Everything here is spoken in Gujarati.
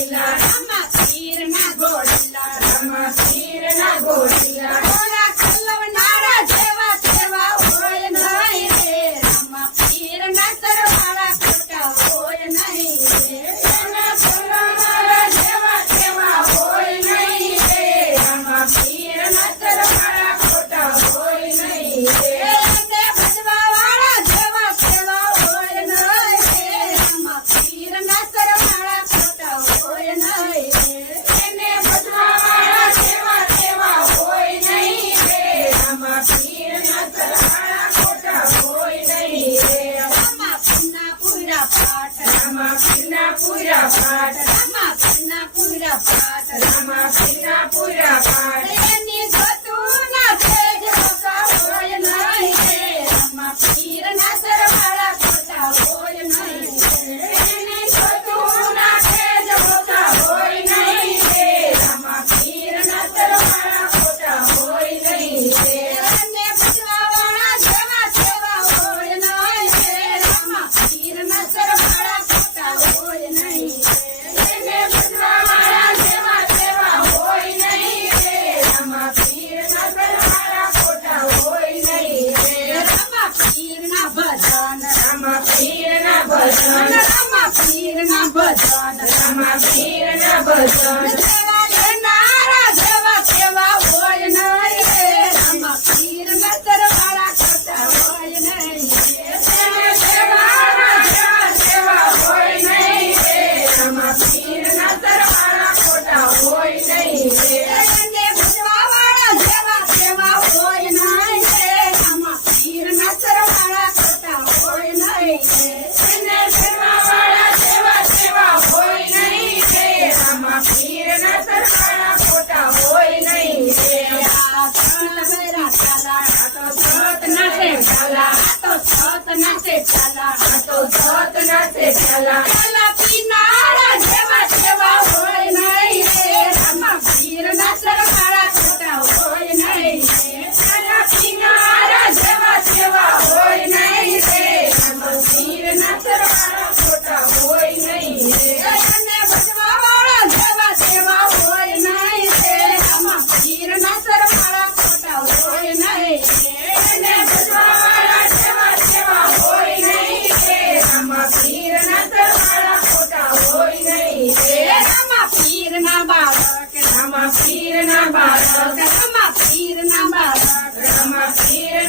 It's not પૂરા પાઠ. રામા પૂરા પાઠ. રામા પૂરા પાઠ. bus. I'm not seeing my bus. I'm not seeing my bus. ના છે તો જોત ના છે ચાલા ચાલા જેવા જેવા હોય નહીં રે. રામા પીર ના સરવાળા હોય નહીં રે. ચાલા પીનારા જેવા જેવા હોય નહીં રે. રામા પીર ના સરવાળા હોય નહીં અને જેવા જેવા હોય નહીં રે. રામા પીર ના સરવાળા હોય નહીં રે. Rama Sri Rama Rama Sri Rama Rama Sri